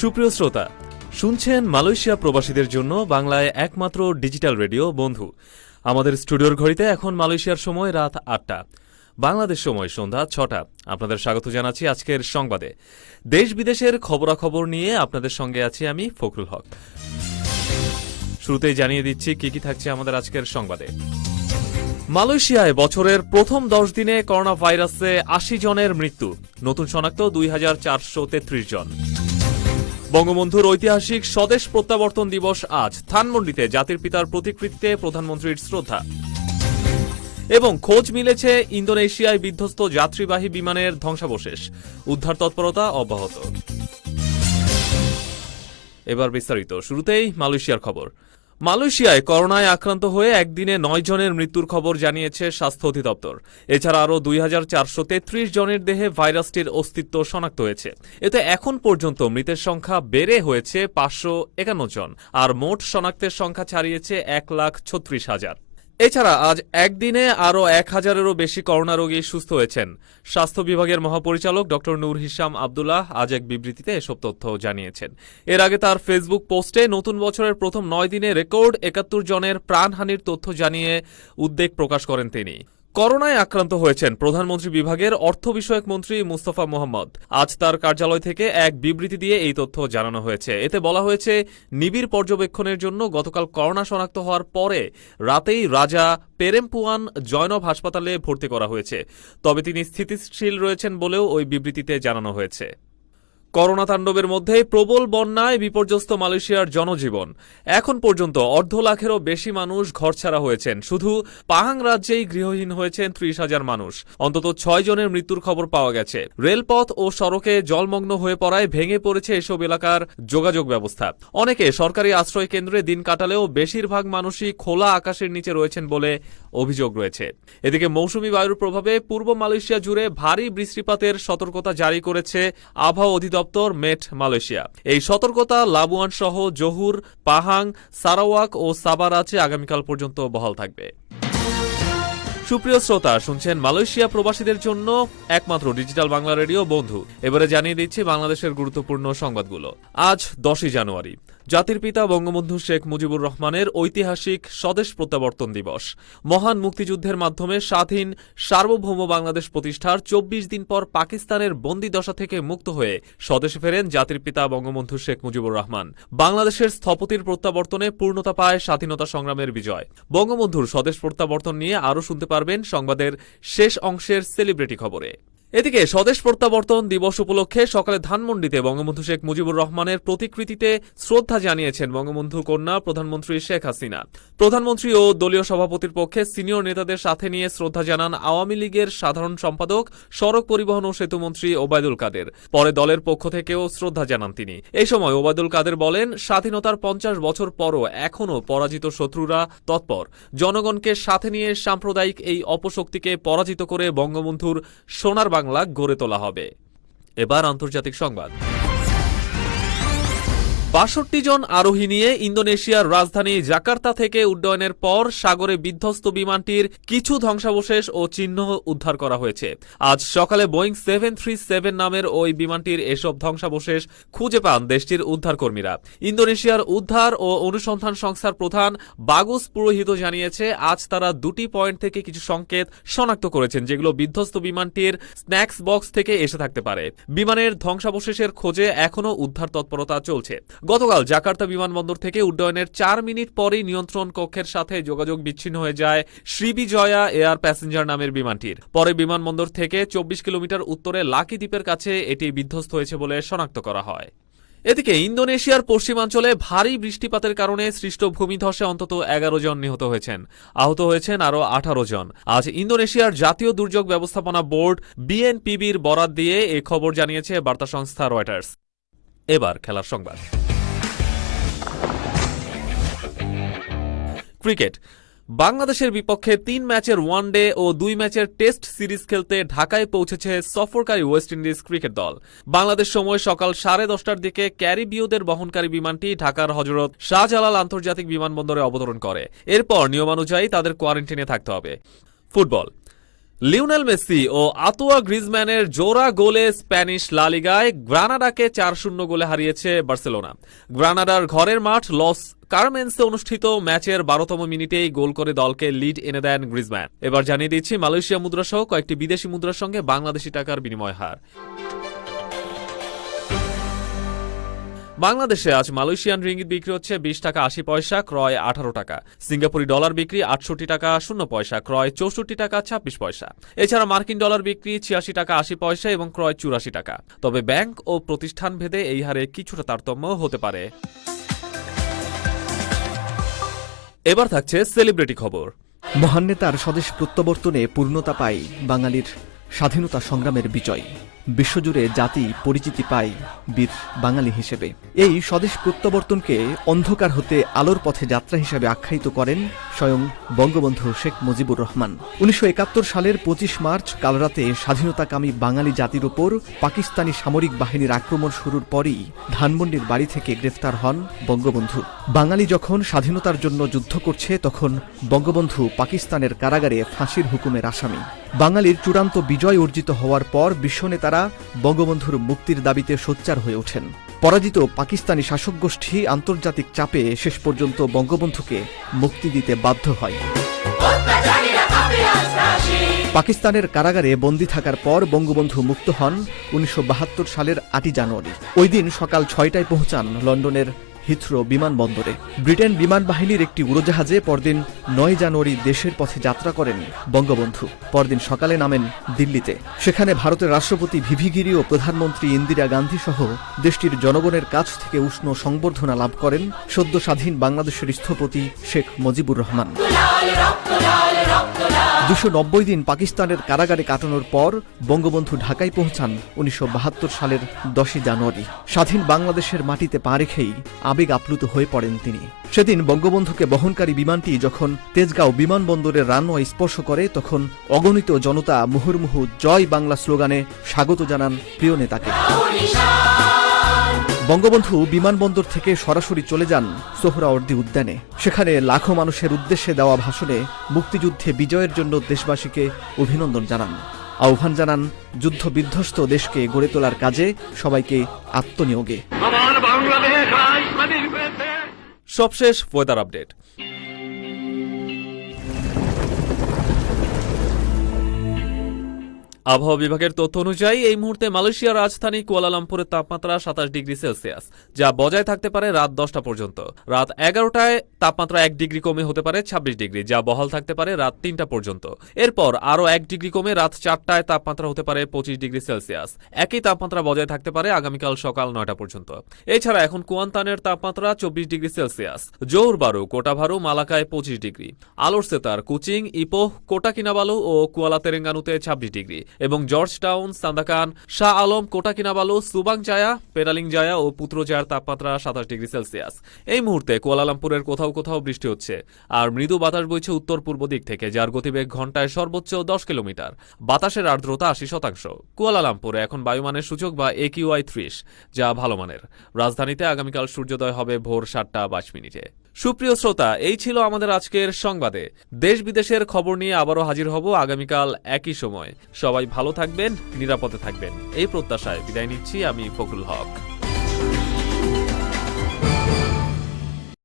সুপ্রিয় শ্রোতা, শুনছেন মালয়েশিয়া প্রবাসীদের জন্য বাংলায় একমাত্র ডিজিটাল রেডিও বন্ধু। আমাদের স্টুডিওর ঘড়িতে এখন মালয়েশিয়ার সময় রাত ৮টা, বাংলাদেশ সময় সন্ধ্যা ৬টা। আপনাদের স্বাগত জানাচ্ছি আজকের সংবাদে। দেশ বিদেশের খবরাখবর নিয়ে আপনাদের সঙ্গে আছি আমি ফখরুল হক। শুরুতেই জানিয়ে দিচ্ছি কি কি থাকছে আমাদের আজকের সংবাদে। মালয়েশিয়ায় বছরের প্রথম ১০ দিনে করোনা ভাইরাসে ৮০ জনের মৃত্যু, নতুন শনাক্ত ২,৪৩৩ জন। বঙ্গবন্ধুর ঐতিহাসিক স্বদেশ প্রত্যাবর্তন দিবস আজ, ধানমন্ডিতে জাতির পিতার প্রতিকৃতিতে প্রধানমন্ত্রীর শ্রদ্ধা। এবং খোঁজ মিলেছে ইন্দোনেশিয়ায় বিধ্বস্ত যাত্রীবাহী বিমানের ধ্বংসাবশেষ, উদ্ধার তৎপরতা অব্যাহত। এবার বিস্তারিত। শুরুতেই মালয়েশিয়ার খবর। মালয়েশিয়ায় করোনায় আক্রান্ত হয়ে একদিনে ৯ জনের মৃত্যুর খবর জানিয়েছে স্বাস্থ্য অধিদপ্তর। এছাড়া আরও ২,৪৩৩ জনের দেহে ভাইরাসটির অস্তিত্ব শনাক্ত হয়েছে। এতে এখন পর্যন্ত মৃতের সংখ্যা বেড়ে হয়েছে ৫৫১ জন, আর মোট শনাক্তের সংখ্যা ছাড়িয়েছে ১,৩৬,০০০। এছাড়া আজ একদিনে আরও ১,০০০-এরও বেশি করোনা রোগী সুস্থ হয়েছেন। স্বাস্থ্য বিভাগের মহাপরিচালক ড নূর হিসাম আবদুল্লাহ আজ এক বিবৃতিতে এসব তথ্য জানিয়েছেন। এর আগে তার ফেসবুক পোস্টে নতুন বছরের প্রথম ৯ দিনে রেকর্ড ৭১ জনের প্রাণহানির তথ্য জানিয়ে উদ্বেগ প্রকাশ করেন তিনি। করোনায় আক্রান্ত হয়েছেন প্রধানমন্ত্রী বিভাগের অর্থ বিষয়ক মন্ত্রী মুস্তফা মোহাম্মদ। আজ তার কার্যালয় থেকে এক বিবৃতি দিয়ে এই তথ্য জানানো হয়েছে। এতে বলা হয়েছে, নিবিড় পর্যবেক্ষণের জন্য গতকাল করোনা শনাক্ত হওয়ার পরে রাতেই রাজা পেরেমপুয়ান জয়নব হাসপাতালে ভর্তি করা হয়েছে। তবে তিনি স্থিতিশীল রয়েছেন বলেও ওই বিবৃতিতে জানানো হয়েছে। করোনা তাণ্ডবের মধ্যে প্রবল বন্যায় বিপর্যস্ত মালয়েশিয়ার জনজীবন। এখন পর্যন্ত ১.৫ লাখেরও বেশি মানুষ ঘরছাড়া হয়েছেন। শুধু পাহাং রাজ্যেই গৃহহীন হয়েছেন ৩০,০০০ মানুষ। অন্তত ৬ জনের মৃত্যুর খবর পাওয়া গেছে। রেলপথ ও সড়কে জলমগ্ন হয়ে পড়ায় ভেঙে পড়েছে এসব এলাকার যোগাযোগ ব্যবস্থা। অনেকে সরকারি আশ্রয় কেন্দ্রে দিন কাটালেও বেশিরভাগ মানুষই খোলা আকাশের নিচে রয়েছেন বলে অভিযোগ রয়েছে। এদিকে মৌসুমী বায়ুর প্রভাবে পূর্ব মালয়েশিয়া জুড়ে ভারী বৃষ্টিপাতের সতর্কতা জারি করেছে আবহাওয়া অধিদপ্তর মেট মালয়েশিয়া। এই সতর্কতা লাবুয়ান সহ জহুর, পাহাং, সারাওয়াক ও সাবারাচে আগামীকাল পর্যন্ত বহাল থাকবে। সুপ্রিয় শ্রোতা, শুনছেন মালয়েশিয়া প্রবাসীদের জন্য একমাত্র ডিজিটাল বাংলা রেডিও বন্ধু। এবারে জানিয়ে দিচ্ছি বাংলাদেশের গুরুত্বপূর্ণ সংবাদগুলো। আজ ১০ই জানুয়ারি, জাতির পিতা বঙ্গবন্ধু শেখ মুজিবুর রহমানের ঐতিহাসিক স্বদেশ প্রত্যাবর্তন দিবস। মহান মুক্তিযুদ্ধের মাধ্যমে স্বাধীন সার্বভৌম বাংলাদেশ প্রতিষ্ঠার ২৪ দিন পর পাকিস্তানের বন্দিদশা থেকে মুক্ত হয়ে স্বদেশে ফেরেন জাতির পিতা বঙ্গবন্ধু শেখ মুজিবুর রহমান। বাংলাদেশের স্থপতির প্রত্যাবর্তনে পূর্ণতা পায় স্বাধীনতা সংগ্রামের বিজয়। বঙ্গবন্ধুর স্বদেশ প্রত্যাবর্তন নিয়ে আরও শুনতে পারবেন সংবাদের শেষ অংশের সেলিব্রিটি খবরে। এদিকে স্বদেশ প্রত্যাবর্তন দিবস উপলক্ষে সকালে ধানমন্ডিতে বঙ্গবন্ধু শেখ মুজিবুর রহমানের প্রতিকৃতিতে শ্রদ্ধা জানিয়েছেন বঙ্গবন্ধু কন্যা প্রধানমন্ত্রী শেখ হাসিনা। প্রধানমন্ত্রী ও দলীয় সভাপতির পক্ষে সিনিয়র নেতাদের সাথে নিয়ে শ্রদ্ধা জানান আওয়ামী লীগের সাধারণ সম্পাদক, সড়ক পরিবহন ও সেতুমন্ত্রী ওবায়দুল কাদের। পরে দলের পক্ষ থেকেও শ্রদ্ধা জানান তিনি। এই সময় ওবায়দুল কাদের বলেন, স্বাধীনতার ৫০ বছর পরও এখনও পরাজিত শত্রুরা তৎপর। জনগণকে সাথে নিয়ে সাম্প্রদায়িক এই অপশক্তিকে পরাজিত করে বঙ্গবন্ধুর সোনার বাংলা গড়ে তোলা হবে। এবার আন্তর্জাতিক সংবাদ। ৬২ জন আরোহী নিয়ে ইন্দোনেশিয়ার রাজধানী জাকার্তা থেকে উড্ডয়নের পর সাগরে বিধ্বস্ত বিমানটির কিছু ধ্বংসাবশেষ ও চিহ্ন উদ্ধার করা হয়েছে। আজ সকালে বোয়িং 737 নামের ওই বিমানটির এসব ধ্বংসাবশেষ খুঁজে পান দেশটির উদ্ধারকর্মীরা। ইন্দোনেশিয়ার উদ্ধার ও অনুসন্ধান সংস্থার প্রধান বাগুস পুরোহিত জানিয়েছে, আজ তারা ২টি পয়েন্ট থেকে কিছু সংকেত শনাক্ত করেছেন, যেগুলো বিধ্বস্ত বিমানটির স্ন্যাক্স বক্স থেকে এসে থাকতে পারে। বিমানের ধ্বংসাবশেষের খোঁজে এখনও উদ্ধার তৎপরতা চলছে। গতকাল জাকার্তা বিমানবন্দর থেকে উড্ডয়নের ৪ মিনিট পরেই নিয়ন্ত্রণ কক্ষের সাথে যোগাযোগ বিচ্ছিন্ন হয়ে যায় শ্রীবিজয়া এয়ার প্যাসেঞ্জার নামের বিমানটির। পরে বিমানবন্দর থেকে ২৪ কিলোমিটার উত্তরে লাকি দ্বীপের কাছে এটি বিধ্বস্ত হয়েছে বলে শনাক্ত করা হয়। এদিকে ইন্দোনেশিয়ার পশ্চিমাঞ্চলে ভারী বৃষ্টিপাতের কারণে সৃষ্ট ভূমিধসে অন্তত ১১ জন নিহত হয়েছেন। আহত হয়েছেন আরও ১৮ জন। আজ ইন্দোনেশিয়ার জাতীয় দুর্যোগ ব্যবস্থাপনা বোর্ড বিএনপিবির বরাত দিয়ে এ খবর জানিয়েছে বার্তা সংস্থা রয়টার্স। এবার খেলার সংবাদ। ক্রিকেট। বাংলাদেশের বিপক্ষে ৩ ম্যাচের ওয়ানডে ও ২ ম্যাচের টেস্ট সিরিজ খেলতে ঢাকায় পৌঁছেছে সফরকারী ওয়েস্ট ইন্ডিজ ক্রিকেট দল। বাংলাদেশ সময় সকাল ১০:৩০টার দিকে ক্যারিবীয়দের বহনকারী বিমানটি ঢাকার হযরত শাহজালাল আন্তর্জাতিক বিমানবন্দরে অবতরণ করে। এরপর নিয়মানুযায়ী তাদের কোয়ারেন্টিনে থাকতে হবে। ফুটবল। লিওনেল মেসি ও আতুয়া গ্রিজম্যানের জোড়া গোলে স্প্যানিশ লা লিগায় গ্রানাডাকে 4-0 গোলে হারিয়েছে বার্সেলোনা। গ্রানাডার ঘরের মাঠ লস কারমেন্সে অনুষ্ঠিত ম্যাচের 12তম মিনিটেই গোল করে দলকে লিড এনে দেন গ্রিজম্যান। এবার জানিয়ে দিচ্ছি মালয়েশিয়া মুদ্রা সহ কয়েকটি বিদেশি মুদ্রার সঙ্গে বাংলাদেশি টাকার বিনিময় হার। বাংলাদেশে আজ মালয়েশিয়ান রিঙ্গিত বিক্রি হচ্ছে 20 টাকা 80 পয়সা, ক্রয় 18 টাকা। সিঙ্গাপুরি ডলার বিক্রি 68 টাকা 0 পয়সা, ক্রয় 64 টাকা 26 পয়সা। এছাড়া মার্কিন ডলার বিক্রি 86 টাকা 80 পয়সা এবং ক্রয় 84 টাকা। তবে ব্যাংক ও প্রতিষ্ঠান ভেদে এই হারে কিছুটা তারতম্য হতে পারে। এবার থাকছে সেলিব্রিটি খবর। মহান নেতার স্বদেশ প্রত্যাবর্তনে পূর্ণতা পায় বাঙালির স্বাধীনতা সংগ্রামের বিজয়। বিশ্বজুড়ে জাতি পরিচিতি পায় বীর বাঙালি হিসেবে। এই স্বদেশ প্রত্যাবর্তনকে অন্ধকার হতে আলোর পথে যাত্রা হিসেবে আখ্যায়িত করেন স্বয়ং বঙ্গবন্ধু শেখ মুজিবুর রহমান। 1971 সালের 25 মার্চ কালরাতে স্বাধীনতাকামী বাঙালি জাতির উপর পাকিস্তানি সামরিক বাহিনীর আক্রমণ শুরুর পরই ধানমন্ডির বাড়ি থেকে গ্রেফতার হন বঙ্গবন্ধু। বাঙালি যখন স্বাধীনতার জন্য যুদ্ধ করছে তখন বঙ্গবন্ধু পাকিস্তানের কারাগারে ফাঁসির হুকুমের আসামি। বাঙালির চূড়ান্ত বিজয় অর্জিত হওয়ার পর বিশ্বনেতারা বঙ্গবন্ধুর মুক্তির দাবিতে সোচ্চার হয়ে ওঠেন। পরাজিত পাকিস্তানি শাসক গোষ্ঠী আন্তর্জাতিক চাপে শেষ পর্যন্ত বঙ্গবন্ধুকে মুক্তি দিতে বাধ্য হয়। পাকিস্তানের কারাগারে বন্দী থাকার পর বঙ্গবন্ধু মুক্ত হন 1972 সালের 8 জানুয়ারি। ওই দিন সকাল 6টায় পৌঁছান লন্ডনের হিথ্রো বিমানবন্দরে। ব্রিটেন বিমান বাহিনীর একটি উড়োজাহাজে পরদিন 9 জানুয়ারি দেশের পথে যাত্রা করেন বঙ্গবন্ধু। পরদিন সকালে নামেন দিল্লিতে। সেখানে ভারতের রাষ্ট্রপতি ভিভি গিরি ও প্রধানমন্ত্রী ইন্দিরা গান্ধী সহ দেশটির জনগণের কাছ থেকে উষ্ণ সংবর্ধনা লাভ করেন সদ্য স্বাধীন বাংলাদেশের স্থপতি শেখ মুজিবুর রহমান। 290 দিন পাকিস্তানের কারাগারে কাটানোর পর বঙ্গবন্ধু ঢাকায় পৌঁছান 1972 সালের 10 জানুয়ারি। স্বাধীন বাংলাদেশের মাটিতে পা রেখেই আবেগ আপ্লুত হয়ে পড়েন তিনি। সেদিন বঙ্গবন্ধুকে বহনকারী বিমানটি যখন তেজগাঁও বিমানবন্দরের রানওয়ে স্পর্শ করে তখন অগণিত জনতা মুহুর্মুহু জয় বাংলা স্লোগানে স্বাগত জানান প্রিয় নেতাকে। বঙ্গবন্ধু বিমানবন্দর থেকে সরাসরি চলে যান সোহরাওয়ার্দী উদ্যানে। সেখানে লাখো মানুষের উদ্দেশ্যে দেওয়া ভাষণে মুক্তিযুদ্ধে বিজয়ের জন্য দেশবাসীকে অভিনন্দন জানান। আহ্বান জানান যুদ্ধ বিধ্বস্ত দেশকে গড়ে তোলার কাজে সবাইকে আত্মনিয়োগে। সবশেষ ওয়েদার আপডেট। আবহাওয়া বিভাগের তথ্য অনুযায়ী এই মুহূর্তে মালয়েশিয়ার রাজধানী কুয়ালালামপুরের তাপমাত্রা 27 ডিগ্রি সেলসিয়াস, যা বজায় থাকতে পারে রাত 10টা পর্যন্ত। রাত 11টায় তাপমাত্রা 1 ডিগ্রি কমে হতে পারে 26 ডিগ্রি, যা বহাল থাকতে পারে রাত 3টা পর্যন্ত। এরপর আরও 1 ডিগ্রি কমে রাত 4টায় তাপমাত্রা হতে পারে 25 ডিগ্রি সেলসিয়াস। একই তাপমাত্রা বজায় থাকতে পারে আগামীকাল সকাল 9টা পর্যন্ত। এছাড়া এখন কুয়ান্তানের তাপমাত্রা 24 degree Celsius, Johor Bahru, Kota Bharu, মালাকায় 25 ডিগ্রি, Alor Setar, Kuching, Ipoh, Kota Kinabalu ও কুয়ালা তেরেঙ্গানুতে 26 ডিগ্রি এবং George Town, Sandakan, Shah Alam, Kota Kinabalu, Subang Jaya, Petaling Jaya ও পুত্রজায়ার তাপমাত্রা 27 ডিগ্রি সেলসিয়াস। এই মুহূর্তে কুয়ালালামপুরের কোথাও কোথাও বৃষ্টি হচ্ছে আর মৃদু বাতাস বইছে উত্তর পূর্ব দিক থেকে, যার গতিবেগ ঘন্টায় সর্বোচ্চ 10 কিলোমিটার। বাতাসের আর্দ্রতা 80%। কুয়ালালামপুরে এখন বায়ুমানের সূচক বা AQI 30, যা ভালো মানের। রাজধানীতে আগামীকাল সূর্যোদয় হবে ভোর 7:05। সুপ্রিয় শ্রোতা, এই ছিল আমাদের আজকের সংবাদে। দেশ বিদেশের খবর নিয়ে আবারও হাজির হব আগামীকাল একই সময়। সবাই ভালো থাকবেন, নিরাপদে থাকবেন, এই প্রত্যাশায় বিদায় নিচ্ছি আমি ফখরুল হক।